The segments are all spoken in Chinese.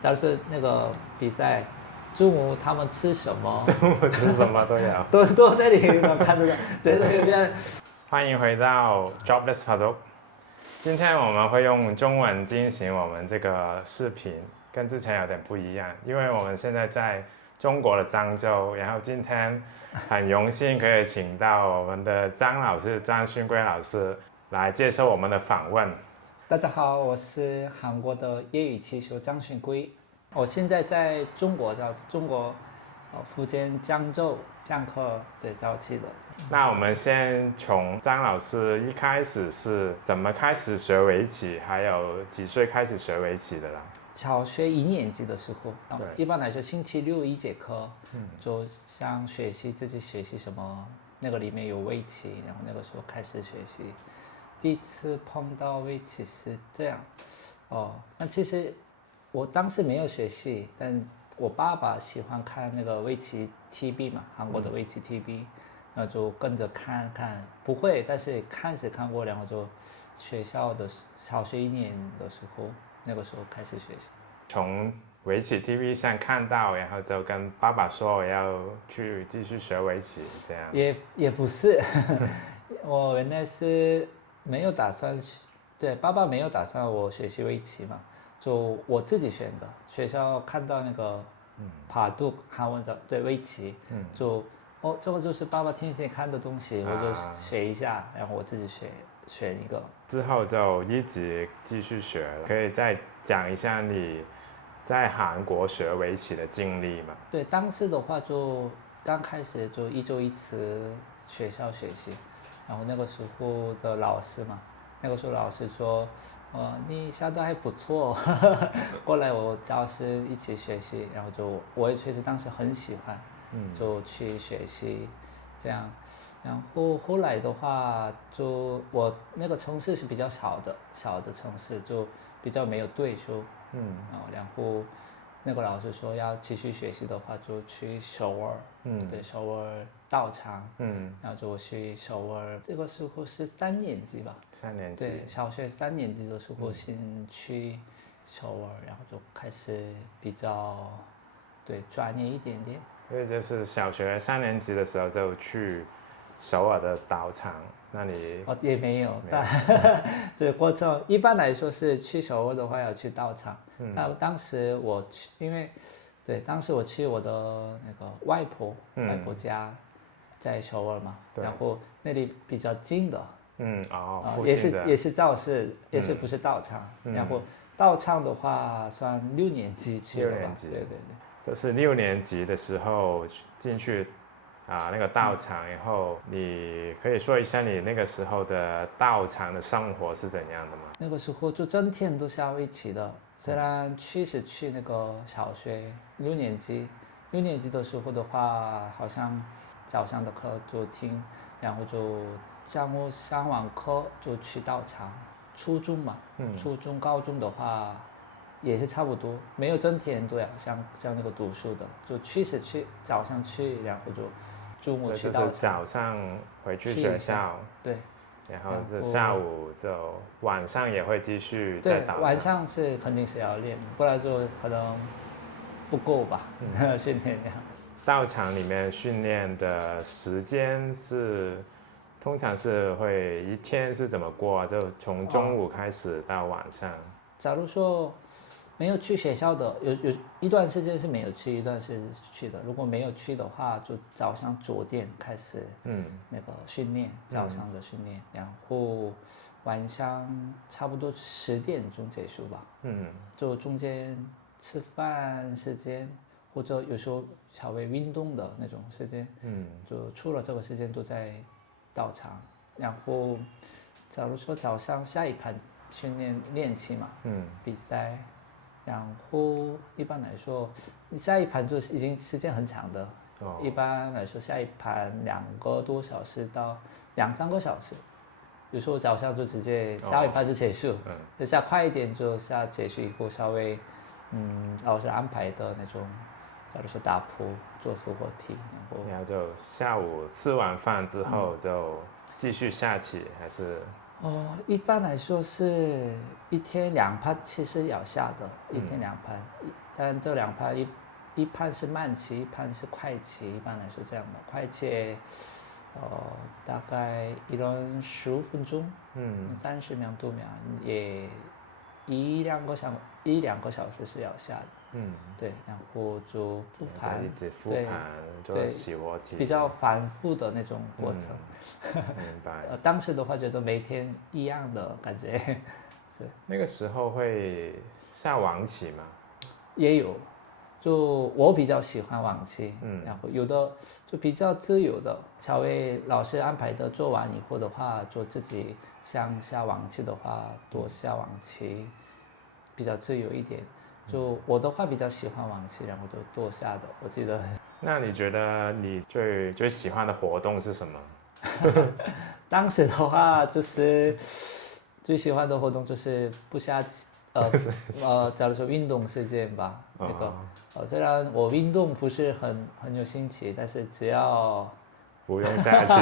假如是那个比赛，中午他们吃什么，中午吃什么都有。都那里能看得到，对对对。欢迎回到 Jobless Paddock。今天我们会用中文进行我们这个视频，跟之前有点不一样，因为我们现在在中国的漳州，然后今天很荣幸可以请到我们的张老师张勋贵老师来接受我们的访问。大家好，我是韩国的业余骑手张勋贵，我现在在中国福建漳州上课，对，早期的。那我们先从张老师一开始是怎么开始学围棋，还有几岁开始学围棋的啦？小学1年级的时候，对一般来说星期六一节课，就像自己学习什么，那个里面有围棋，然后那个时候开始学习。第一次碰到围棋是这样，那其实我当时没有学习，但我爸爸喜欢看那个围棋 TV 嘛，韩国的围棋 TV，然后就跟着看看，不会，但是看是看过，然后就学校的小学1年的时候，那个时候开始学习。从围棋 TV 上看到，然后就跟爸爸说我要去继续学围棋，这样。也不是，我原来是没有打算对，爸爸没有打算我学习围棋嘛，就我自己选的。学校看到那个파둑韩文叫对围棋，就这个就是爸爸天天看的东西，我就学一下，然后我自己选一个。之后就一直继续学了，可以再讲一下你在韩国学围棋的经历吗？对，当时的话就刚开始就1周1次学校学习，然后那个时候的老师嘛，那个时候老师说，你下的还不错，过来我教室一起学习，然后就我也确实当时很喜欢，就去学习，这样，然后后来的话，就我那个城市是比较小的城市，就比较没有对手，然后那个老师说要继续学习的话，就去首尔，对，首尔道场，然后就去首尔，这个时候是3年级吧，3年级，对，小学3年级的时候先去首尔，然后就开始比较对专业一点点。所以就是小学3年级的时候就去首尔的道场那里。也没有，这过程一般来说是去首尔的话要去道场，但当时我去，因为对，当时我去我的那个外婆家在首尔嘛，然后那里比较近的，附近的也是教室，也是不是道场，然后道场的话算6年级去的吧， 6年级，对对对。就是6年级的时候进去那个道场以后，你可以说一下你那个时候的道场的生活是怎样的吗？那个时候就整天都是要一起的，虽然是去那个小学6年级的时候的话，好像早上的课就听，然后就上完课就去道场。初中嘛，初中高中的话也是差不多，没有整天都要像那个读书的，就早上去，然后就中午去道场。就是早上回去学校，对，然后是下午就晚上也会继续在道场。对，晚上是肯定是要练，不然就可能不够吧，训练量。道场里面训练的时间通常是会一天是怎么过？就从中午开始到晚上。假如说没有去学校的，有一段时间是没有去，一段是去的。如果没有去的话，就早上9点开始，那个训练，早上的训练，然后晚上差不多10点钟结束吧。就中间吃饭时间，或者有时候稍微运动的那种时间，就除了这个时间都在道场。然后，假如说早上下一盘训练习嘛，比赛。然后一般来说，下一盘就已经时间很长的，一般来说下一盘2个多小时到2-3个小时，有时候早上就直接下一盘就结束，就下快一点就下结束以后稍微，老师安排的那种，假如说打扑、做死活题，然后就下午吃完饭之后就继续下棋，还是？一般来说是一天2盘，其实要下的，一天2盘，但这2盘一盘是慢棋，一盘是快棋，一般来说这样的。快棋，大概一轮15分钟，30秒多秒，也一两个小时是要下的。对，然后就复盘，一直复盘，做习活题，比较反复的那种过程。明白。当时的话觉得每天一样的感觉。是。那个时候会下围棋吗？也有，就我比较喜欢围棋，然后有的就比较自由的，稍微老师安排的做完以后的话，就自己想下围棋的话，多下围棋，比较自由一点。就我的话比较喜欢围棋，然后就多下的，我记得。那你觉得你最喜欢的活动是什么？当时的话就是最喜欢的活动就是不下棋，假如说运动时间吧，那个虽然我运动不是很有兴趣，但是只要不用下棋，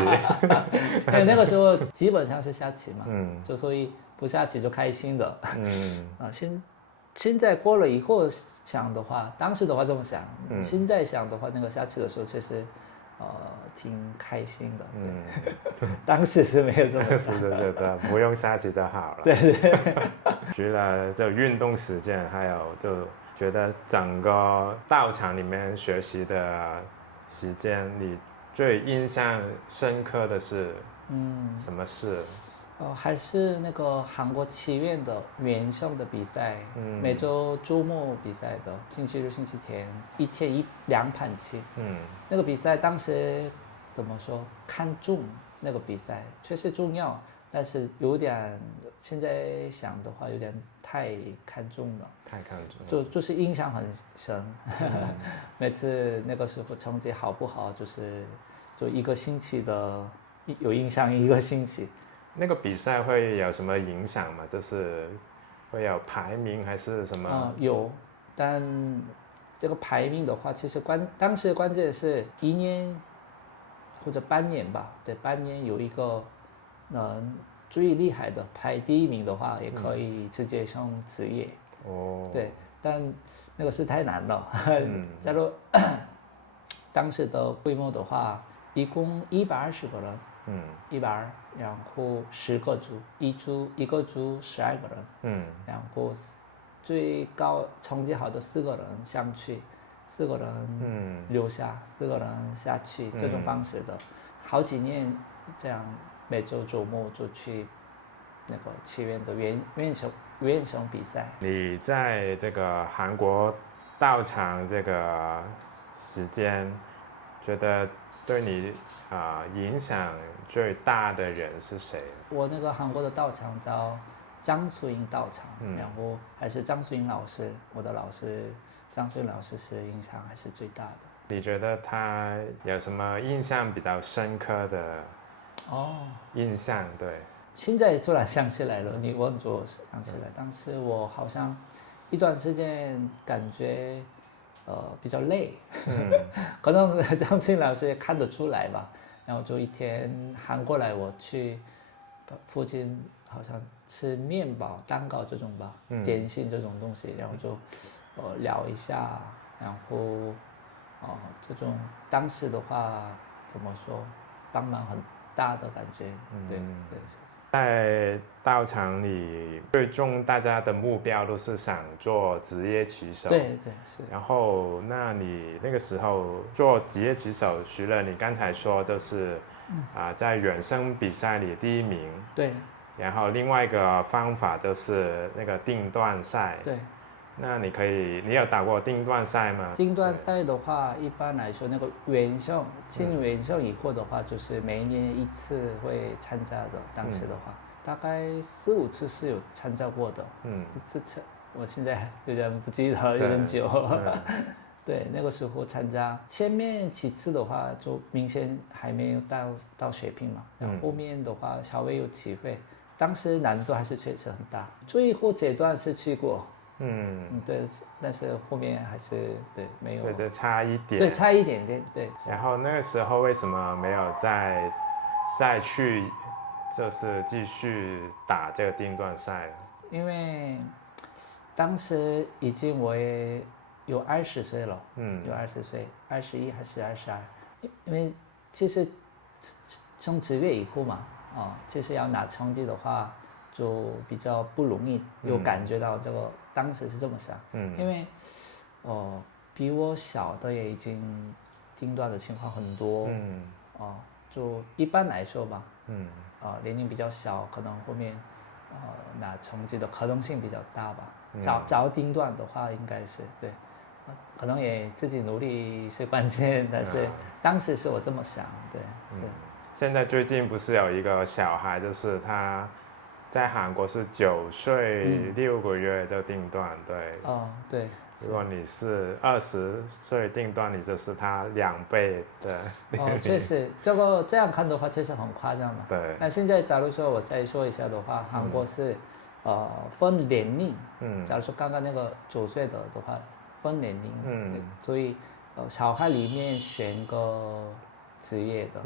因为那个时候基本上是下棋嘛，就所以不下棋就开心的，现在过了以后想的话，当时的话这么想，现在想的话，那个下棋的时候确实，挺开心的。当时是没有这么想。是的，不用下棋就好了。对。除了这运动时间，还有就觉得整个道场里面学习的时间，你最印象深刻的是什么事？还是那个韩国棋院的原胜的比赛，每周周末比赛的，星期六、星期天，一天2盘棋。那个比赛当时怎么说？看重那个比赛确实重要，但是有点现在想的话，有点太看重了。太看重了。就是印象很深。每次那个时候成绩好不好，就一个星期的有印象一个星期。那个比赛会有什么影响吗？就是会有排名还是什么？有，但这个排名的话，其实当时关键是1年或者半年吧，对，半年有一个最厉害的排第1名的话，也可以直接上职业。对，但那个是太难了。假如当时的规模的话，一共120个人。120，然后10个组，一个组12个人，然后最高成绩好的4个人上去，4个人留下，4个人下去，这种方式的，好几年这样，每周周末就去那个棋院的原胜比赛。你在这个韩国道场这个时间，觉得对你影响最大的人是谁？我那个韩国的道场叫张淑英道场，然后还是张淑英老师，我的老师张淑英老师是影响还是最大的。你觉得他有什么印象比较深刻的印象？对，现在突然想起来了，你问我想起来，当时我好像一段时间感觉比较累，可能张淑英老师也看得出来吧。然后就一天喊过来，我去附近好像吃面包、蛋糕这种吧，点心这种东西，然后就聊一下，然后这种当时的话怎么说，帮忙很大的感觉。对。在道场里，最终大家的目标都是想做职业棋手。对，是。然后，那你那个时候做职业棋手，除了你刚才说就是在原胜比赛里第1名。对。然后另外一个方法就是那个定段赛。对。那你有打过定段赛吗？定段赛的话，一般来说那个原胜进原胜以后的话，就是每年1次会参加的。当时的话，大概4、5次是有参加过的。这次我现在有点不记得，有点久。对，那个时候参加前面几次的话，就明显还没有到水平嘛。然后后面的话稍微有机会，当时难度还是确实很大。最后阶段是去过。对，但是后面还是没有。对，差一点。对，差一点点。对。然后那个时候为什么没有再去就是继续打这个定段赛？因为当时已经我也有20岁了，有20岁，21还是22，因为其实从职业以后嘛，其实要拿成绩的话就比较不容易，有感觉到这个，当时是这么想，因为比我小的也已经定段的情况很多，就一般来说吧，年龄比较小，可能后面拿成绩的可能性比较大吧。早定段的话，应该是对，可能也自己努力是关键，但是当时是我这么想，对，是。现在最近不是有一个小孩，就是他在韩国是9岁6个月就定段，对。对。如果你是20岁定段，你就是他2倍的。确实，这样看的话，确实很夸张嘛。对。那现在假如说我再说一下的话，韩国是分年龄，假如说刚刚那个9岁的话，分年龄，所以小孩里面选个职业的，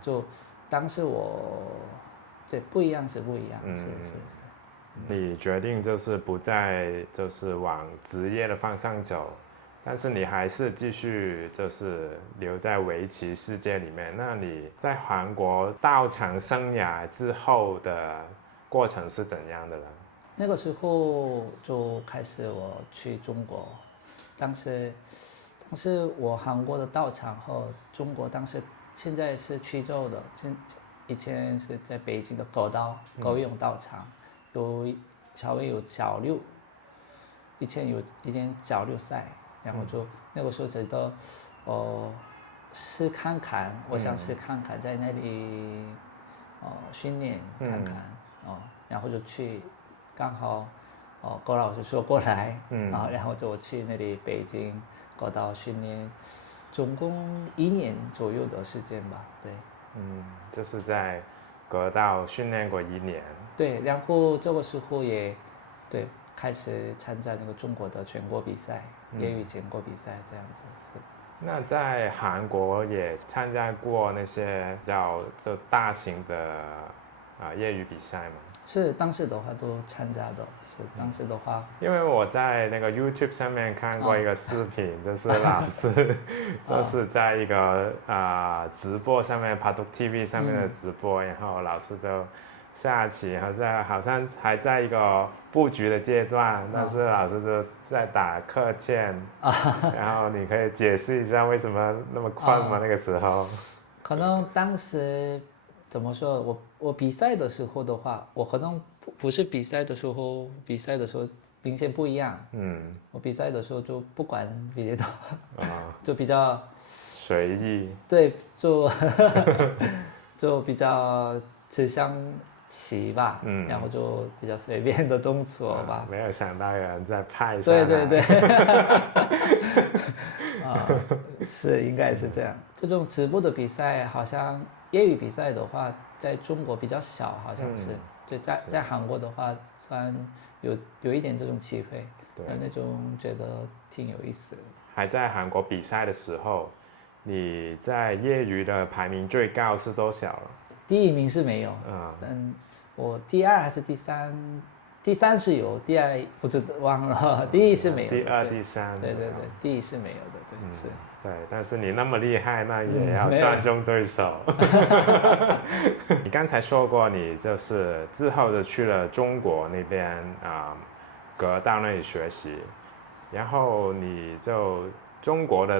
就当时对不一样是不一样，是。你决定就是不再就是往职业的方向走，但是你还是继续就是留在围棋世界里面。那你在韩国道场生涯之后的过程是怎样的呢？那个时候就开始我去中国，当时我韩国的道场和中国现在是衢州的，以前是在北京的高勇道场。稍微有小六，以前有一点小六赛，然后就那个时候觉得，试看看，我想试看看，在那里，训练看看，然后就去，刚好，郭老师说过来，然后就去那里北京高道训练，总共1年左右的时间吧，对。就是在格道训练过1年。对，然后这个时候也，对，开始参加那个中国的全国比赛，业余全国比赛这样子。那在韩国也参加过那些就大型的业余比赛吗？是，当时的话都参加的，是当时的话。因为我在那个 YouTube 上面看过一个视频，就是老师就是在一个直播上面，Padok TV 上面的直播，然后老师就下棋，好像还在一个布局的阶段，但是老师就在打克键，然后你可以解释一下为什么那么快吗？那个时候？可能当时怎么说？我比赛的时候的话，我可能不是比赛的时候明显不一样。我比赛的时候就不管比较多，就比较随意。对，就比较只想棋吧，然后就比较随便的动作吧。没有想到有人在拍下来。对。是应该是这样。这种直播的比赛，好像业余比赛的话，在中国比较小，好像是。对，在韩国的话，算有一点这种机会，那种觉得挺有意思的。还在韩国比赛的时候，你在业余的排名最高是多少了？第1名是没有，但我第2还是第3，第3是有，第2不知道忘了，第1是没有的。第2、第3。对，第1是没有的，对，是。对，但是你那么厉害，那也要尊重对手。你刚才说过，你就是之后就去了中国那边格道那里学习，然后你就中国的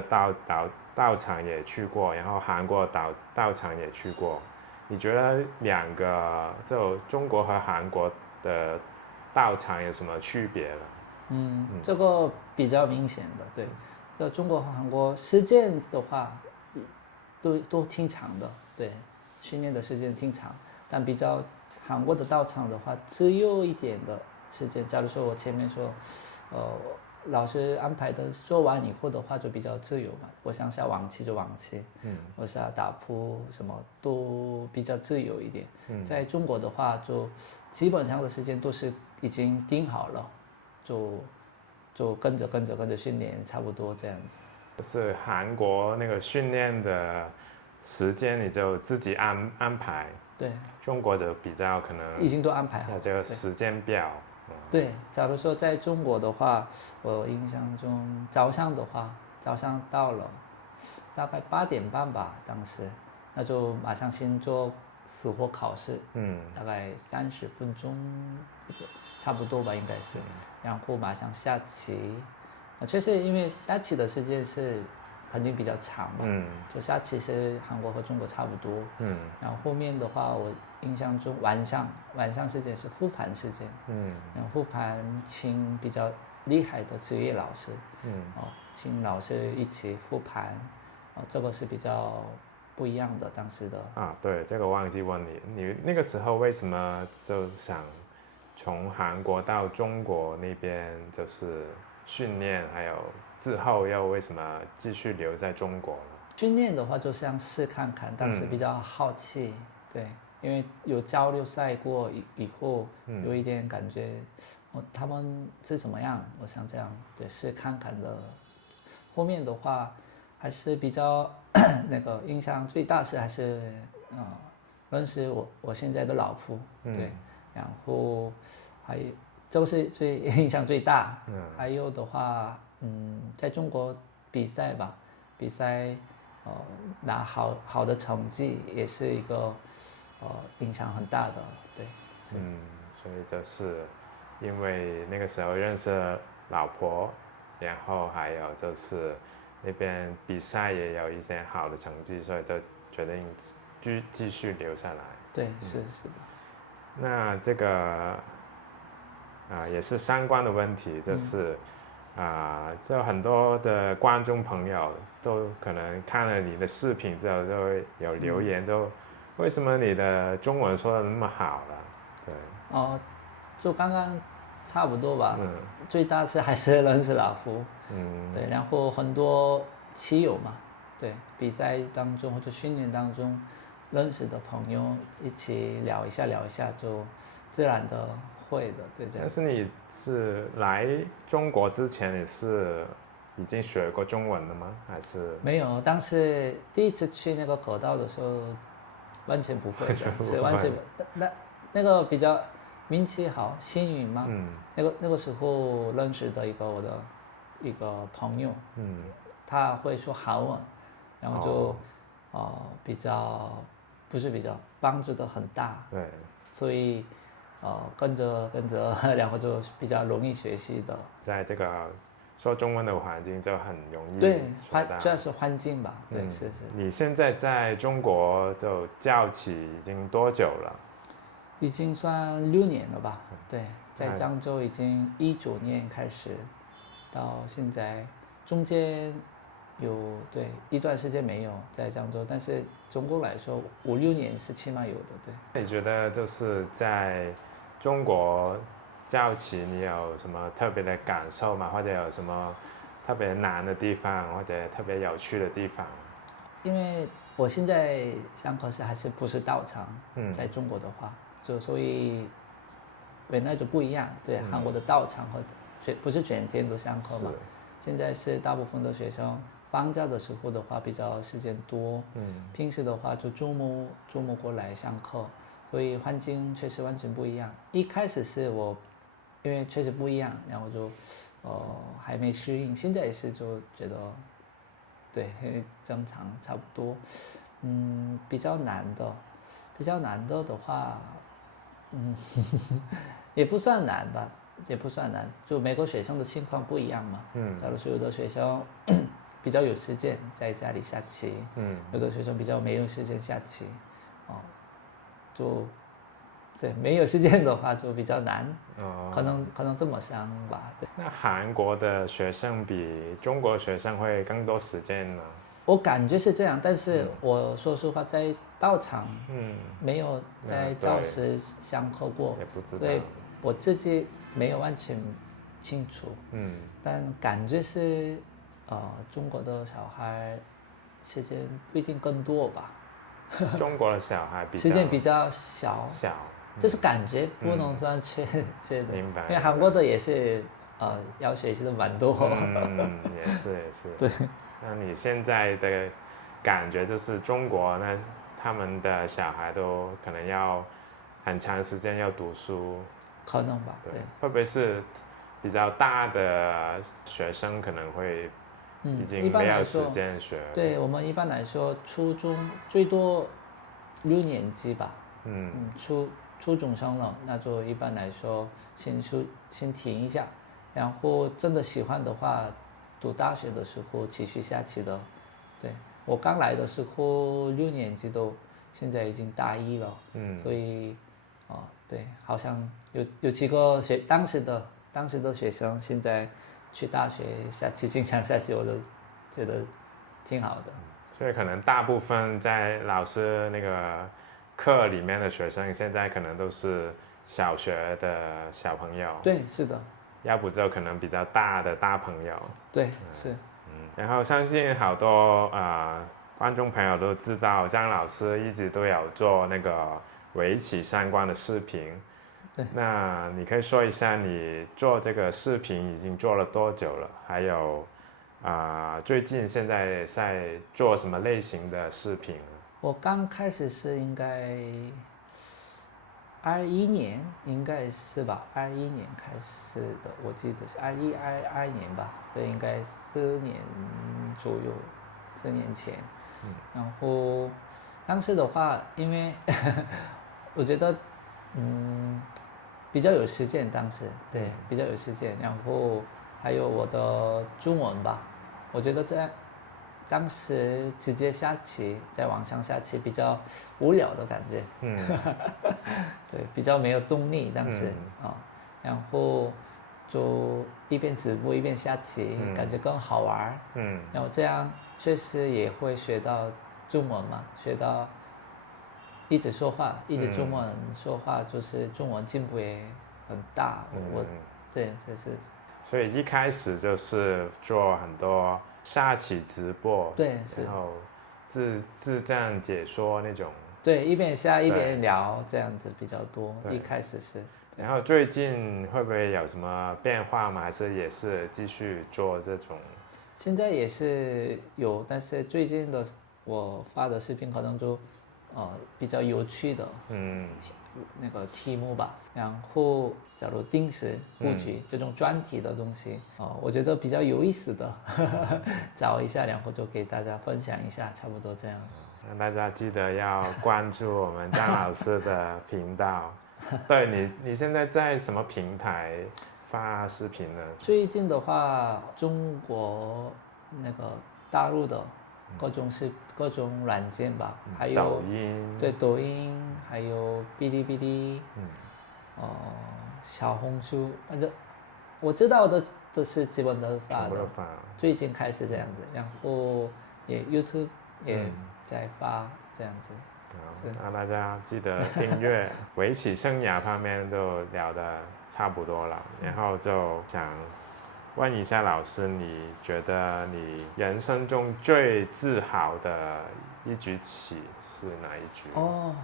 道场也去过，然后韩国道场也去过。你觉得2个就中国和韩国的道场有什么区别呢？这个比较明显的，对。就中国和韩国时间的话，都挺长的，对，训练的时间挺长。但比较韩国的道场的话，自由一点的时间。假如说我前面说，老师安排的做完以后的话，就比较自由嘛。我想下网棋就网棋，我想打扑什么都比较自由一点。在中国的话，就基本上的时间都是已经定好了，就跟着训练，差不多这样子。就是韩国那个训练的时间，你就自己安排。对，中国就比较可能已经都安排好。这个时间表。对，假如说在中国的话，我印象中早上的话，早上到了大概8点半吧，当时那就马上先做死活考试，大概30分钟差不多吧，应该是，然后马上下棋，确实因为下棋的时间是肯定比较长嘛，就下棋是韩国和中国差不多，然后后面的话我印象中晚上时间是复盘时间，然后复盘请比较厉害的职业老师，请老师一起复盘，这个是比较不一样的当时的。对，这个忘记问你，你那个时候为什么就想从韩国到中国那边就是训练，还有之后又为什么继续留在中国呢？训练的话就想试看看，当时比较好奇，对，因为有交流赛过以后，有一点感觉，他们是怎么样，我想这样对试看看的。后面的话还是比较那个印象最大是还是认识我现在的老婆，对，然后还有这个是印象最大，还有的话在中国比赛吧，比赛拿好的成绩也是一个影响很大的，对，是，所以就是因为那个时候认识老婆，然后还有就是那边比赛也有一些好的成绩，所以就决定继续留下来。对，是的。那这个也是相关的问题，就是就很多的观众朋友都可能看了你的视频之后，都会有留言，就为什么你的中文说的那么好了？对，就刚刚差不多吧，最大是还是认识老夫，对，然后很多棋友嘛，对，比赛当中或者训练当中认识的朋友一起聊一下，就自然的会的，对这样。但是你是来中国之前你是已经学过中文的吗？还是没有？当时第一次去那个口道的时候，完全不会的，是完全那个比较运气好，幸运嘛。那个时候认识的我的一个朋友，他会说韩文，然后就不是比较帮助的很大。对，所以跟着，然后就比较容易学习的。在这个说中文的环境就很容易。对，主要是环境吧。对，是。你现在在中国就教棋已经多久了？已经算6年了吧。对，在漳州已经19年开始，到现在中间有一段时间没有在漳州，但是总共来说5、6年是起码有的。对。你觉得就是在中国教棋你有什么特别的感受吗？或者有什么特别难的地方，或者特别有趣的地方？因为我现在上课还是不是道场，在中国的话，所以原来就不一样。对，韩国的道场和不是全天都上课嘛，现在是大部分的学生放假的时候的话比较时间多，平时的话就周末过来上课，所以环境确实完全不一样。一开始是我因为确实不一样，然后就还没适应，现在也是就觉得对正常差不多。比较难的的话，也不算难吧，也不算难，就每个学生的情况不一样嘛。假如说有的学生比较有时间在家里下棋，有的学生比较没有时间下棋，就对没有时间的话就比较难，可能这么想吧。对。那韩国的学生比中国学生会更多时间吗？我感觉是这样，但是我说实话，在道场没有在教室上课过，所以我自己没有完全清楚。但感觉是中国的小孩时间不一定更多吧。中国的小孩时间比较小，这是感觉，不能算确切的。明白。因为韩国的也是要学习的蛮多。也是。对。那你现在的感觉就是中国那他们的小孩都可能要很长时间要读书，可能吧，对。会不会是比较大的学生可能会已经没有时间学？对，我们一般来说，初中最多6年级吧，初中生了，那就一般来说先停一下，然后真的喜欢的话，读大学的时候继续下去的。对，我刚来的时候6年级都，现在已经大一了，所以，对，好像有几个当时的学生现在去大学经常下去，我都觉得挺好的。所以可能大部分在老师那个课里面的学生，现在可能都是小学的小朋友。对，是的。要不就可能比较大的大朋友。对，是。然后相信好多观众朋友都知道，张老师一直都有做那个围棋相关的视频。对。那你可以说一下你做这个视频已经做了多久了？还有最近现在在做什么类型的视频？我刚开始是应该21年，应该是吧？21年开始的，我记得是21年吧？对，应该4年左右，4年前。然后当时的话，因为我觉得比较有时间，当时对比较有时间，然后还有我的中文吧，我觉得当时直接下棋，在网上下棋比较无聊的感觉，对，比较没有动力当时然后就一边直播一边下棋，感觉更好玩，然后这样确实也会学到中文嘛，学到一直说话，一直中文说话，就是中文进步也很大，对，是。所以一开始就是做很多下棋直播，对，是，然后自战解说那种，对，一边下一边聊这样子比较多，一开始是。然后最近会不会有什么变化吗？还是也是继续做这种？现在也是有，但是最近的我发的视频可能就比较有趣的那个题目吧，然后假如定时布局这种专题的东西我觉得比较有意思的找一下，然后就给大家分享一下，差不多这样。那大家记得要关注我们张老师的频道。对，你现在在什么平台发视频呢？最近的话，中国那个大陆的各种软件吧，还有抖音，对，抖音，还有哔哩哔哩，小红书，反正我知道的是基本都发的，最近开始这样子，然后YouTube 也在发这样子。那大家记得订阅。围棋生涯方面都聊得差不多了，然后就想问一下老师，你觉得你人生中最自豪的一局棋是哪一局？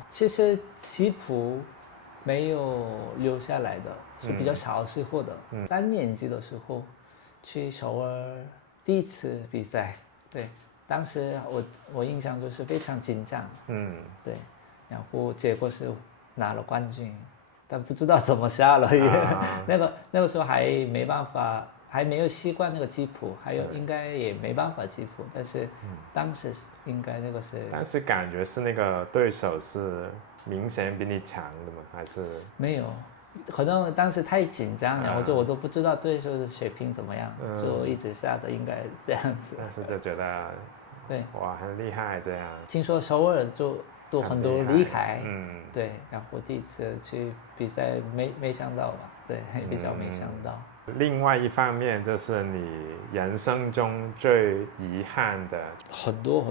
其实棋谱没有留下来的，是比较小时候的，3年级的时候去首尔第一次比赛，对。当时我印象就是非常紧张，对，然后结果是拿了冠军，但不知道怎么下了那个时候还没办法，还没有习惯那个棋谱，还有应该也没办法棋谱，但是当时应该那个是，但是感觉是那个对手是明显比你强的吗？还是没有？可能当时太紧张，然后我都不知道对手的水平怎么样，就一直下的应该这样子。但是就觉得对，哇，很厉害这样。听说首尔都很多厉害，对，然后第一次去比赛没想到吧，对，比较没想到。另外一方面就是你人生中最遗憾的很多，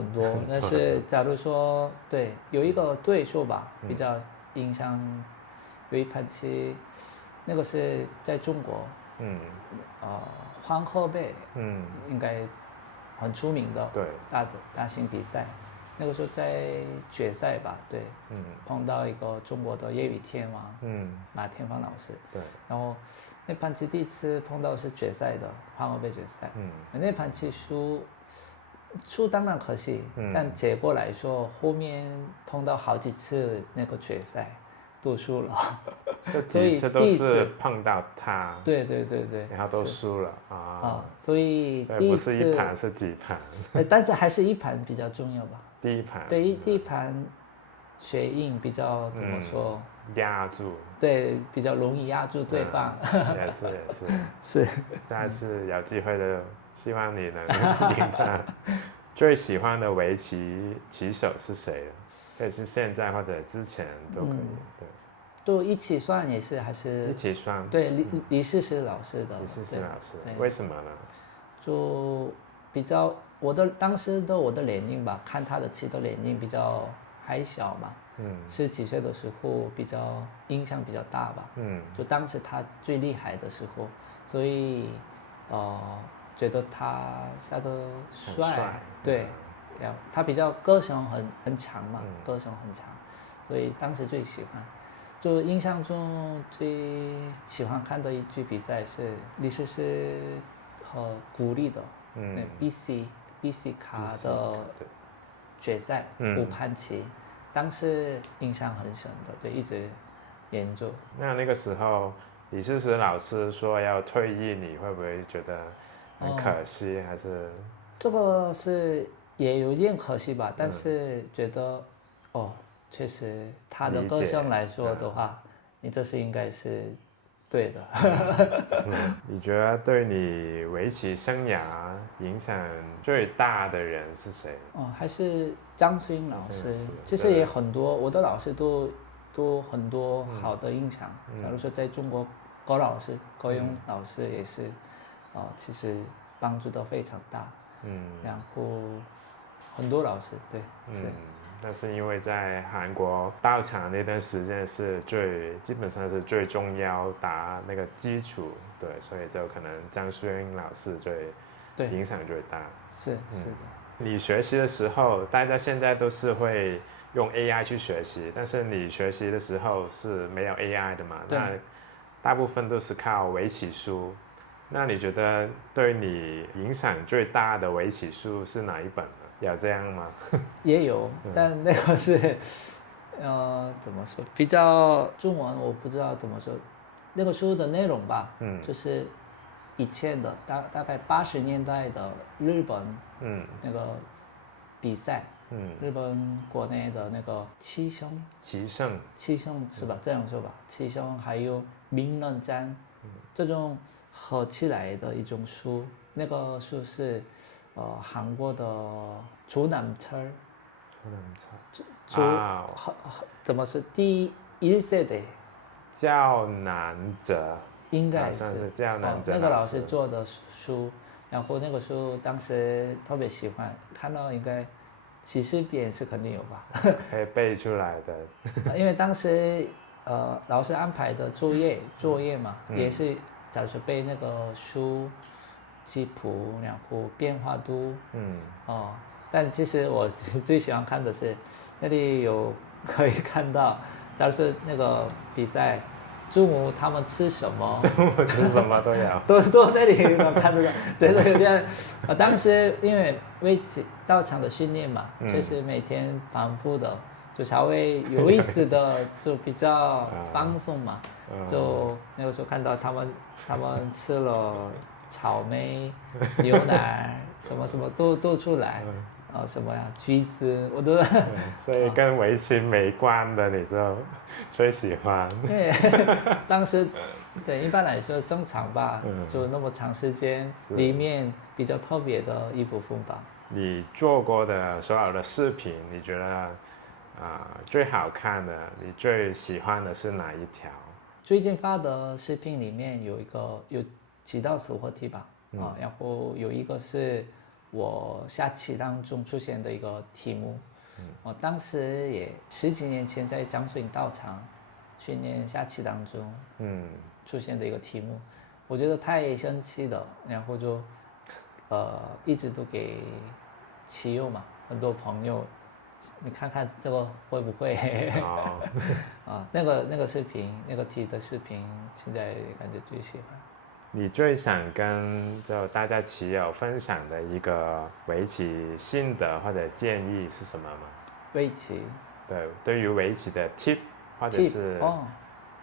但是假如说对有一个对手吧，比较印象。有一盘棋，那个是在中国，黄河杯，应该很出名的，对，大型比赛，那个时候在决赛吧，对，碰到一个中国的业余天王，马天芳老师，对，然后那盘棋第一次碰到是决赛的黄河杯决赛，那盘棋输，输当然可惜，但结果来说，后面碰到好几次那个决赛都输了，这几次都是碰到他，对，然后都输了啊，所以第不是一盘是几盘，但是还是一盘比较重要吧。第一盘对，第一盘血印比较怎么说？压住，对，比较容易压住对方。也是，下次有机会的，希望你能赢他。最喜欢的围棋棋手是谁？可以是现在或者之前都可以。对，就一起算也是，还是一起算？对，李世石老师的。李世石老师，为什么呢？就比较当时的我的年龄吧，看他的棋的年龄比较还小嘛。10几岁的时候比较影响比较大吧。就当时他最厉害的时候，所以觉得他下得帅，对，然后他比较个性很强嘛，个性很强，所以当时最喜欢。就印象中最喜欢看的一局比赛是李世石和古力的BC 卡的决赛5盘棋。当时印象很深的，对，一直研究。那个时候，李世石老师说要退役，你会不会觉得很可惜？还是这个是也有点可惜吧，但是觉得确实他的个性来说的话，你这是应该是对的。你觉得对你围棋生涯影响最大的人是谁？还是张淑英老师。其实也很多，我的老师都很多好的印象。假如说在中国，高永老师也是，其实帮助都非常大。然后很多老师，对，是。但是因为在韩国道场那段时间是基本上是最重要打那个基础，对，所以就可能张淑英老师影响最大。是的。你学习的时候，大家现在都是会用 AI 去学习，但是你学习的时候是没有 AI 的嘛？那大部分都是靠围棋书。那你觉得对你影响最大的围棋书是哪一本呢？有这样吗？也有，但那个是，怎么说？比较中文我不知道怎么说，那个书的内容吧，就是以前的大概80年代的日本，那个比赛，日本国内的那个棋圣是吧？这样说吧，棋圣还有名人战，这种合起来的一种书，那个书是。韩国的조남철怎么是第1世代？较南哲，应该是较南哲。那个老师做的书，然后那个书当时特别喜欢，看到应该几十遍是肯定有吧？可以背出来的。因为当时老师安排的作业嘛，也是假如说背那个书。棋谱，然后变化度，但其实我最喜欢看的是，那里可以看到，假如是那个比赛，中午他们吃什么，吃什么都有，都那里能看得到，觉得有点，当时因为围棋道场的训练嘛，就是每天反复的，就稍微有意思的，就比较放松嘛，就那个时候看到他们吃了。草莓、牛奶，什么都出来，什么呀，橘子，我都。所以跟围棋没关的你就最喜欢。对，当时对一般来说正常吧，就那么长时间，里面比较特别的一部分吧。你做过的所有的视频，你觉得最好看的，你最喜欢的是哪一条？最近发的视频里面有几道手活题吧，然后有一个是我下棋当中出现的一个题目，我当时也10几年前在江苏道场训练下棋当中，出现的一个题目，我觉得太神奇了，然后就一直都给棋友嘛，很多朋友，你看看这个会不会？那个视频，那个题的视频，现在感觉最喜欢。你最想跟就大家棋友分享的一个围棋心得或者建议是什么吗？围棋，对于围棋的 tip 或者是哦，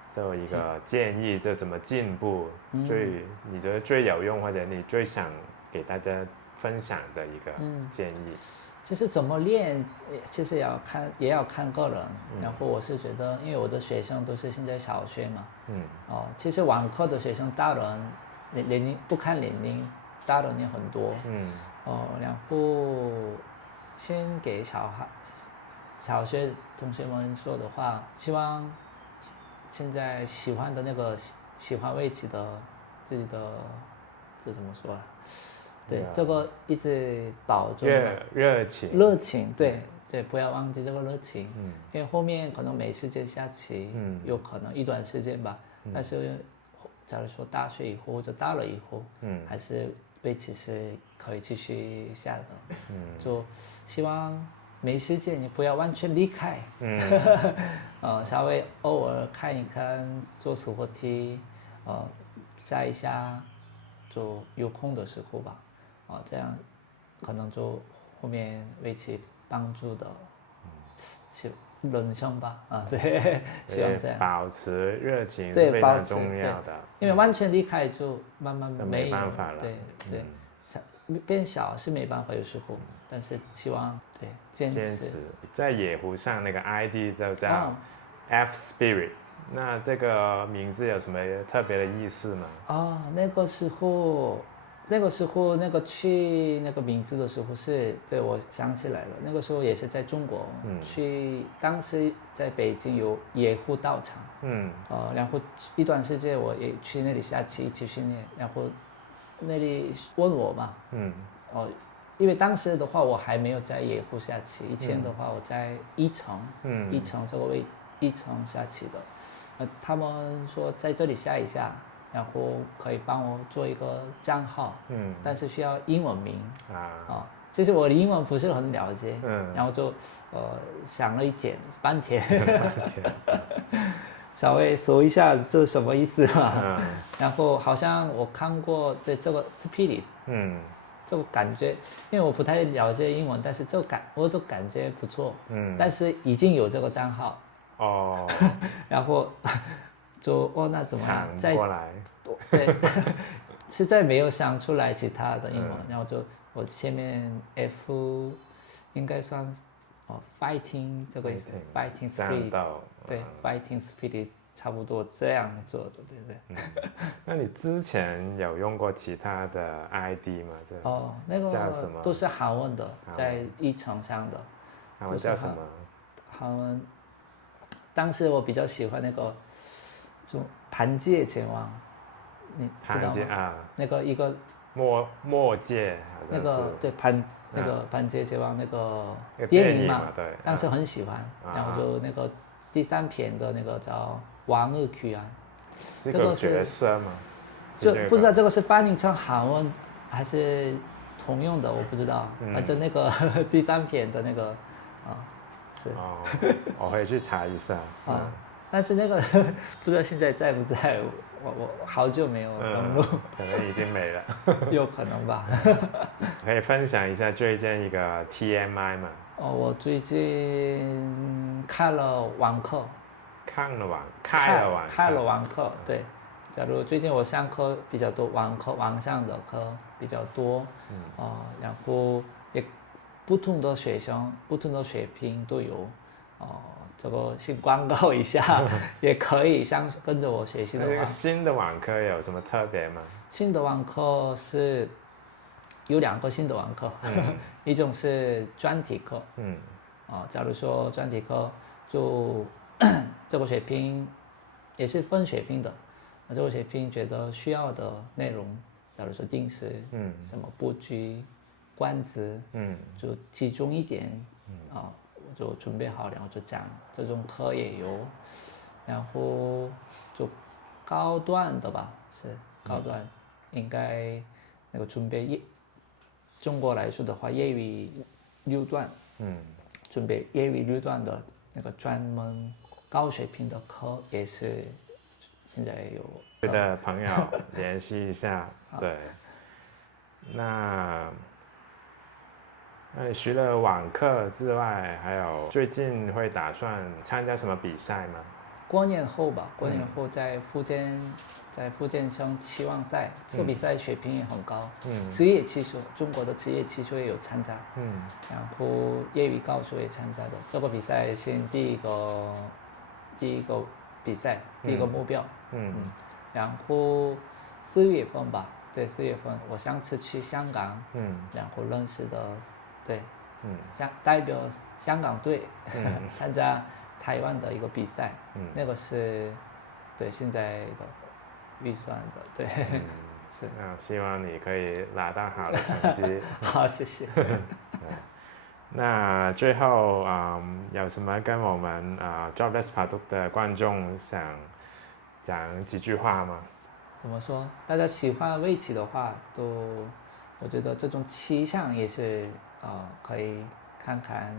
就一个建议，就怎么进步，你觉得最有用或者你最想给大家分享的一个建议。其实怎么练，其实也要看个人。然后我是觉得，因为我的学生都是现在小学嘛，其实网课的学生大人年龄不看年龄，大人也很多，然后先给小学同学们说的话，希望现在喜欢的那个喜欢围棋的自己的，这怎么说啊？对，这个一直保住热情，对，不要忘记这个热情，因为后面可能没时间下棋，有可能一段时间吧，但是假如说大学以后或者大了以后，还是围棋是可以继续下的，就希望没时间你不要完全离开，稍微偶尔看一看，做手或题，下一下，就有空的时候吧。这样可能就后面为其帮助的人生吧，对，希望这样保持热情是非常重要的，因为完全离开就慢慢没办法了，对，变小是没办法有时候，但是希望对坚持。在野狐上那个 ID 就叫 F Spirit，那这个名字有什么特别的意思吗？那个时候去那个名字的时候对，我想起来了，那个时候也是在中国，当时在北京有野狐道场，然后一段时间我也去那里下棋一起训练，然后那里问我嘛，因为当时的话我还没有在野狐下棋，以前的话我在一城这个位一城下棋的，他们说在这里下一下。然后可以帮我做一个账号，但是需要英文名其实我的英文不是很了解，然后就想了半天，稍微说一下这是什么意思嘛，然后好像我看过对这个 spirit，这个感觉，因为我不太了解英文，但是我都感觉不错，但是已经有这个账号，然后。那怎么样？再过来，对，实在没有想出来其他的英文，然后我前面 F 应该算fighting 这个意思 ，fighting spirit，对 ，fighting spirit 差不多这样做的，对不对？那你之前有用过其他的 ID 吗？那个叫什么？都是韩文的，在一城上的。韩文叫什么？韩文，当时我比较喜欢那个。盘界前王，你知道吗？那个一个墨界，那个对那个盘界前王那个电影嘛，对，当时很喜欢，然后就那个第3篇的那个叫王二曲啊，这个角色吗？就不知道这个是翻译成韩文还是通用的，我不知道，反正那个第3篇的那个是我会去查一下但是那个不知道现在在不在，我好久没有登录，可能已经没了，有可能吧。可以分享一下最近一个 TMI 吗？我最近开了网课，开了网课，对。假如最近我上课比较多，网上的课比较多，然后也不同的学生、不同的水平都有，这个先广告一下，也可以跟着我学习的话。这个新的网课有什么特别吗？新的网课是有2个新的网课，一种是专题课，假如说专题课就这个水平也是分水平的，这个水平觉得需要的内容，假如说定时，什么布局、关子，就集中一点，就准备好，然后就讲这种课也有，然后就高段的吧，是高段，应该那个准备中国来说的话，业余6段，准备业余6段的那个专门高水平的课也是现在有的朋友联系一下。对，那你除了网课之外，还有最近会打算参加什么比赛吗？过年后吧，过年后在福建省棋王赛，这个比赛水平也很高。职业棋手，中国的职业棋手也有参加。然后业余高手也参加的。这个比赛是第一个比赛，第一个目标。然后4月份吧，对，4月份我上次去香港，然后认识的，对，代表香港队参加台湾的一个比赛，那个是对现在的预算的，对，是。希望你可以拿到好的成绩。好，谢谢。那最后有什么跟我们Jobless Paduk 的观众想讲几句话吗？怎么说？大家喜欢围棋的话，我觉得这种气象也是可以看看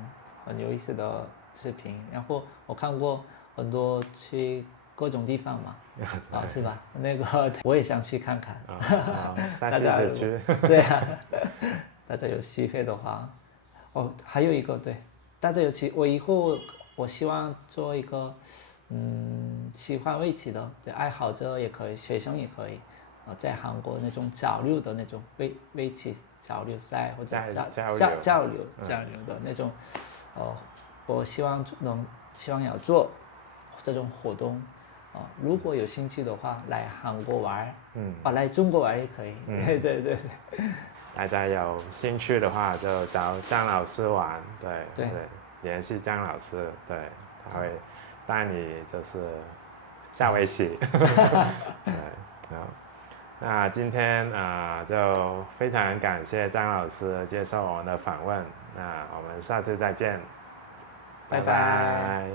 很有意思的视频。然后我看过很多去各种地方嘛，是吧？那个我也想去看看。大家去。对啊，大家有机会的话，还有一个对，大家有我以后我希望做一个。喜欢围棋的，对爱好者也可以，学生也可以，在韩国那种交流的那种围棋交流赛或者交流的那种，我希望要做这种活动，如果有兴趣的话，来韩国玩，来中国玩也可以，对。大家有兴趣的话就找张老师玩，对，联系张老师，对，他会带你就是下围棋。对，好，那今天就非常感谢张老师接受我们的访问，那我们下次再见，拜拜。